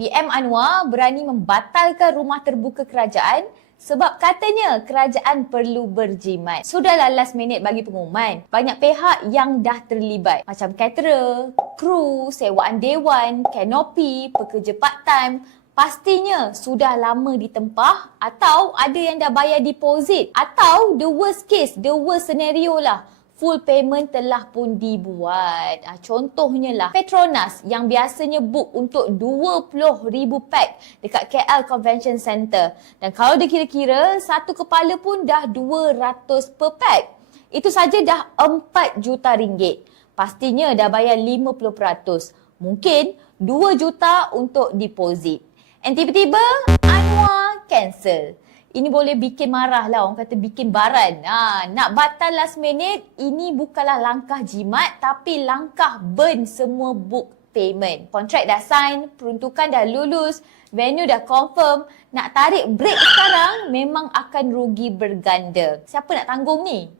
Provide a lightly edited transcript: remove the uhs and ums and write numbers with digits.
PM Anwar berani membatalkan rumah terbuka kerajaan sebab katanya kerajaan perlu berjimat. Sudahlah last minute bagi pengumuman. Banyak pihak yang dah terlibat. Macam caterer, kru, sewaan dewan, kanopi, pekerja part time. Pastinya sudah lama ditempah atau ada yang dah bayar deposit. Atau the worst case, the worst scenario lah. Full payment telah pun dibuat. Contohnya lah Petronas yang biasanya book untuk 20,000 pack dekat KL Convention Center. Dan kalau dikira-kira, satu kepala pun dah 200 per pack. Itu saja dah 4 juta ringgit. Pastinya dah bayar 50%. Mungkin 2 juta untuk deposit. And tiba-tiba Anwar cancel. Ini boleh bikin marah lah, orang kata bikin baran. Nak batal last minute, ini bukanlah langkah jimat tapi langkah burn semua book payment. Kontrak dah sign, peruntukan dah lulus, venue dah confirm. Nak tarik break sekarang memang akan rugi berganda. Siapa nak tanggung ni?